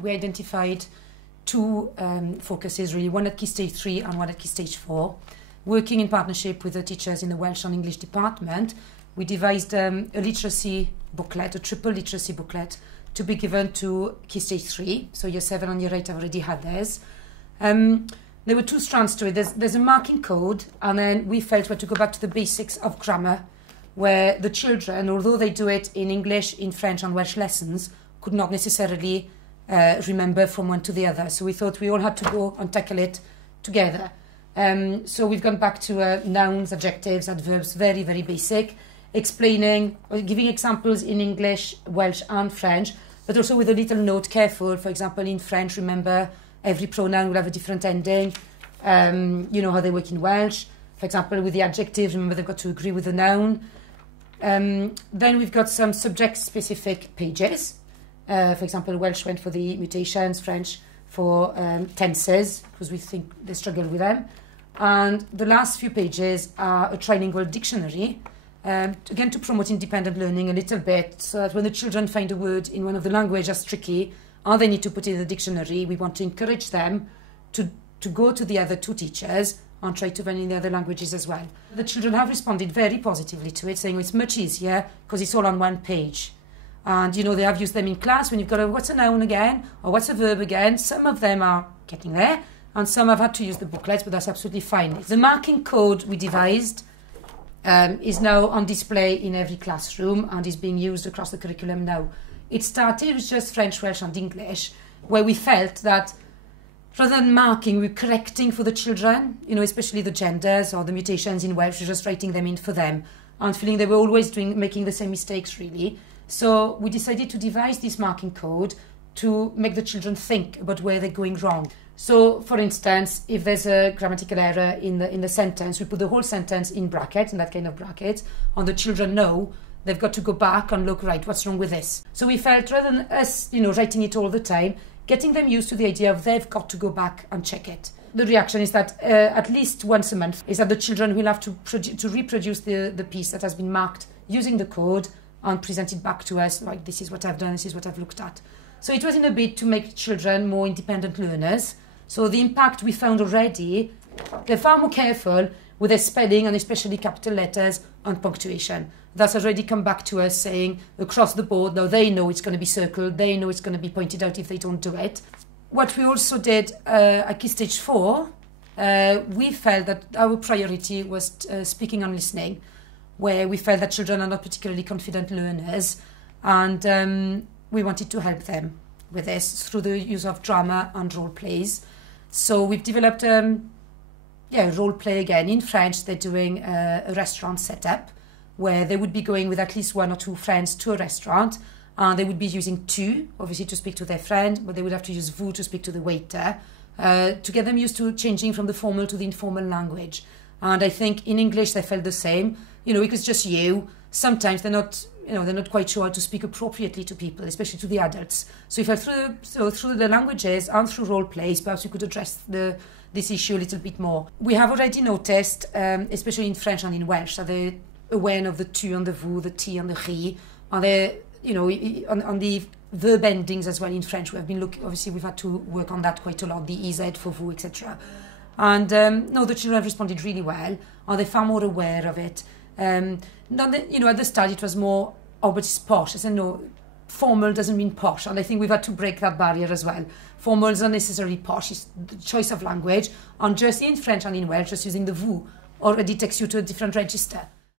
We identified two focuses really, one at Key Stage 3 and one at Key Stage 4. Working in partnership with the teachers in the Welsh and English department, we devised a literacy booklet, a triple literacy booklet, to be given to Key Stage 3. So Year 7 and Year 8 have already had theirs. There were two strands to it. There's a marking code, and then we felt we had to go back to the basics of grammar, where the children, although they do it in English, in French and Welsh lessons, could not necessarily remember from one to the other. So we thought we all had to go and tackle it together. So we've gone back to nouns, adjectives, adverbs, very, very basic, explaining, or giving examples in English, Welsh and French, but also with a little note, careful. For example, in French, remember, every pronoun will have a different ending. You know how they work in Welsh. For example, with the adjectives, remember they've got to agree with the noun. Then we've got some subject-specific pages. For example, Welsh went for the mutations, French for tenses, because we think they struggle with them. And the last few pages are a trilingual dictionary, again to promote independent learning a little bit, so that when the children find a word in one of the languages that's tricky, or they need to put it in the dictionary, we want to encourage them to go to the other two teachers and try to find in the other languages as well. The children have responded very positively to it, saying, oh, it's much easier because it's all on one page. And, you know, they have used them in class when you've got what's a noun again, or what's a verb again. Some of them are getting there, and some have had to use the booklets, but that's absolutely fine. The marking code we devised is now on display in every classroom and is being used across the curriculum now. It started with just French, Welsh and English, where we felt that rather than marking, we're correcting for the children, you know, especially the genders or the mutations in Welsh, we're just writing them in for them and feeling they were always making the same mistakes, really. So we decided to devise this marking code to make the children think about where they're going wrong. So, for instance, if there's a grammatical error in the sentence, we put the whole sentence in brackets, in that kind of bracket, and the children know they've got to go back and look, right, what's wrong with this? So we felt, rather than us, you know, writing it all the time, getting them used to the idea of they've got to go back and check it. The reaction is that at least once a month is that the children will have to reproduce the piece that has been marked using the code and present it back to us, like, this is what I've done, this is what I've looked at. So it was in a bid to make children more independent learners. So the impact we found already, they're far more careful with their spelling, and especially capital letters and punctuation. That's already come back to us saying across the board, now they know it's going to be circled, they know it's going to be pointed out if they don't do it. What we also did at Key Stage 4, we felt that our priority was speaking and listening, where we felt that children are not particularly confident learners, and we wanted to help them with this through the use of drama and role plays. So we've developed role play again. In French, they're doing a restaurant setup where they would be going with at least one or two friends to a restaurant, and they would be using tu, obviously, to speak to their friend, but they would have to use vous to speak to the waiter, to get them used to changing from the formal to the informal language. And I think in English they felt the same. You know, because just you, sometimes they're not quite sure how to speak appropriately to people, especially to the adults. So if through the languages and through role plays, perhaps we could address this issue a little bit more. We have already noticed, especially in French and in Welsh, that they're aware of the tu and the vous, the ti and the ri, and they, you know, on the verb endings as well in French. We have been looking, obviously we've had to work on that quite a lot, the ez for vous, etc. And no, the children have responded really well, and they're far more aware of it. You know, at the start it was more, oh, but it's posh. I said, no, formal doesn't mean posh, and I think we've had to break that barrier as well. Formal is not necessarily posh, it's the choice of language, and just in French and in Welsh, just using the vous already takes you to a different register.